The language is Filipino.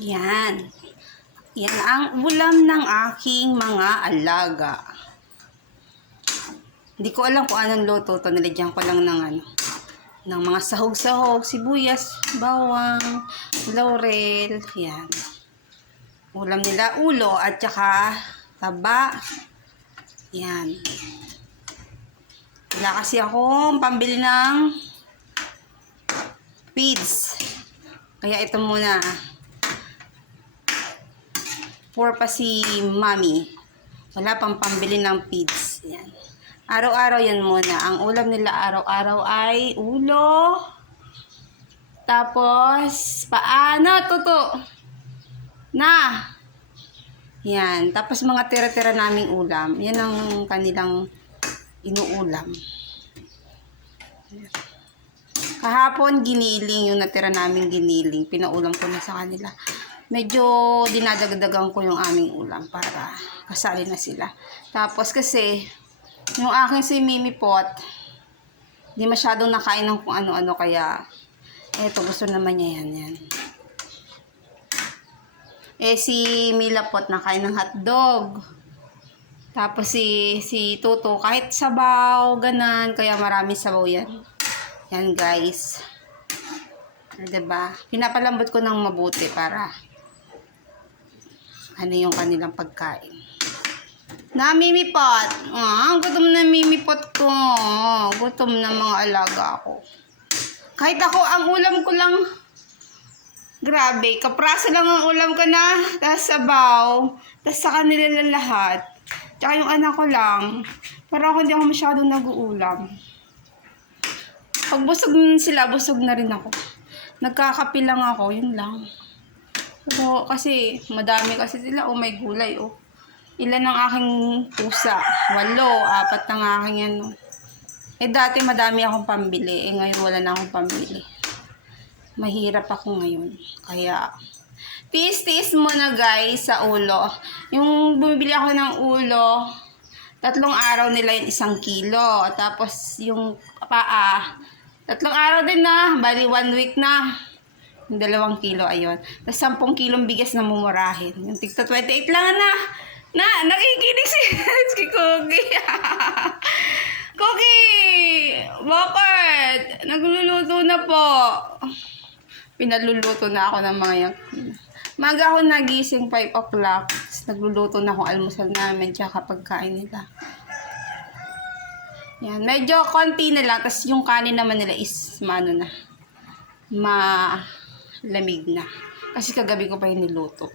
Yan. Yan ang ulam ng aking mga alaga. Hindi ko alam kung anong luto to. Nilagyan ko lang ng mga sahog-sahog, sibuyas, bawang, laurel. Yan. Ulam nila ulo at saka taba. Yan. Wala kasi akong pambili ng feeds. Kaya ito muna. For pa si Mami. Wala pang pambili ng feeds. Yan. Araw-araw yan muna. Ang ulam nila araw-araw ay ulo. Tapos, paano? Tuto. Na. Yan. Tapos mga tira-tira naming ulam. Yan ang kanilang inuulam. Kahapon, giniling. Yung natira naming giniling. Pinaulam ko na sa kanila. Medyo dinadagdagan ko yung aming ulam para kasali na sila. Tapos kasi, yung aking si Mimi Pot, di masyadong nakain ng kung ano-ano kaya, eto gusto naman niya yan. Si Mila Pot nakain ng hotdog. Tapos si Toto kahit sabaw, ganan, kaya marami sabaw yan. Yan guys. Diba? Pinapalambot ko ng mabuti para ano yung kanilang pagkain. Na Mimi Pot. Gutom na Mimi Pot ko. Gutom na mga alaga ko. Kahit ako, ang ulam ko lang, grabe, kapraso lang ang ulam ko na, tapos sabaw, tapos sa kanila lang lahat. Tsaka yung anak ko lang, para ako hindi ako masyadong nag-uulam. Pag busog sila, busog na rin ako. Nagkakapi lang ako, yun lang. Pero kasi, madami kasi sila, may gulay, Ilan ang aking pusa? 8, 4 ang aking ano. Dati madami akong pambili, ngayon wala na akong pambili. Mahirap ako ngayon. Kaya, tiis-tiis muna guys sa ulo. Yung bumibili ako ng ulo, 3 araw nila yung 1 kilo. Tapos yung paa, 3 araw din na, bali 1 week na. Yung 2 kilo, ayun. Tapos 10 kilong bigas na mumurahin. Yung tigta 28 lang nakikinig si Cookie. Cookie! Bakit? Nagluluto na po. Pinaluluto na ako ng mga yan. Maga ako nagising 5 o'clock. Nagluluto na akong almusal namin tsaka pagkain nila. Yan. Medyo konti na lang. Tapos yung kanin naman nila is malamig na. Kasi kagabi ko pa yung niluto.